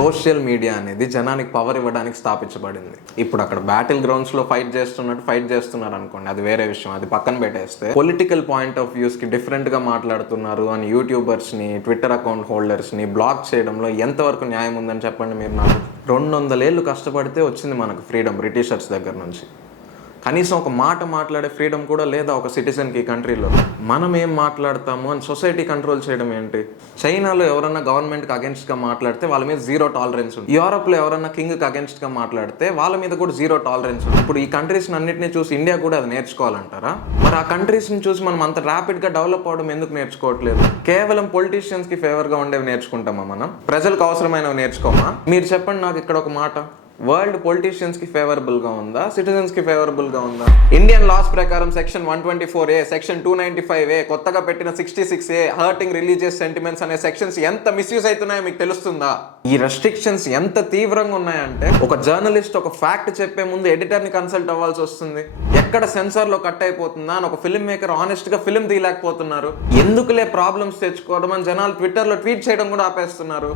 Social media అనేది జనానికి power ఇవ్వడానికి స్థాపించబడింది. ఇప్పుడు అక్కడ బ్యాటిల్ గ్రౌండ్స్ లో ఫైట్ చేస్తున్నారు అనుకోండి, అది వేరే విషయం, అది పక్కన పెట్టేస్తే పొలిటికల్ పాయింట్ ఆఫ్ వ్యూస్ కి డిఫరెంట్ గా మాట్లాడుతున్నారు అని యూట్యూబర్స్ ని, ట్విట్టర్ అకౌంట్ హోల్డర్స్ ని బ్లాక్ చేయడంలో ఎంతవరకు న్యాయం ఉందని చెప్పండి మీరు నాకు. 200 ఏళ్ళు కష్టపడితే వచ్చింది మనకు ఫ్రీడమ్ బ్రిటిషర్స్ దగ్గర నుంచి. కనీసం ఒక మాట మాట్లాడే ఫ్రీడమ్ కూడా లేదా ఒక సిటిజన్కి ఈ కంట్రీలో. మనం ఏం మాట్లాడతాము అని సొసైటీ కంట్రోల్ చేయడం ఏంటి? చైనాలో ఎవరన్నా గవర్నమెంట్కి అగెన్స్ట్గా మాట్లాడితే వాళ్ళ మీద 0 టాలరెన్స్ ఉంది. యూరోప్లో ఎవరన్నా కింగ్కి అగెన్స్ట్గా మాట్లాడితే వాళ్ళ మీద కూడా 0 టాలరెన్స్ ఉంది. ఇప్పుడు ఈ కంట్రీస్ని అన్నింటినీ చూసి ఇండియా కూడా అది నేర్చుకోవాలంటారా? మరి ఆ కంట్రీస్ని చూసి మనం అంత ర్యాపిడ్గా డెవలప్ అవడం ఎందుకు నేర్చుకోవట్లేదు? కేవలం పొలిటీషియన్స్కి ఫేవర్గా ఉండేవి నేర్చుకుంటామా మనం? ప్రజలకు అవసరమైనవి నేర్చుకోమా? మీరు చెప్పండి నాకు ఇక్కడ ఒక మాట. వరల్డ్ పొలిటీషియన్స్కి ఫేవరబుల్గా ఉందా, సిటిజన్స్కి ఫేవరబుల్గా ఉందా? ఇండియన్ లాస్ ప్రకారం సెక్షన్ 124A, సెక్షన్ 295A, కొత్తగా పెట్టిన 66A, హర్టింగ్ రిలీజియస్ సెంటిమెంట్స్ అనే సెక్షన్స్ ఎంత మిస్యూజ్ అవుతున్నాయో మీకు తెలుస్తుందా? ఈ రెస్ట్రిక్షన్స్ ఎంత తీవ్రంగా ఉన్నాయంటే ఒక జర్నలిస్ట్ ఒక ఫ్యాక్ట్ చెప్పే ముందు ఎడిటర్ని కన్సల్ట్ అవ్వాల్సి వస్తుంది. ఎక్కడ సెన్సార్లో కట్ అయిపోతుందా అని ఒక ఫిల్మ్ మేకర్ ఆనెస్ట్గా ఫిల్మ్ తీయలేకపోతున్నారు. ఎందుకులే ప్రాబ్లమ్స్ తెచ్చుకోవడం అని జనాలు ట్విట్టర్లో ట్వీట్ చేయడం కూడా ఆపేస్తున్నారు.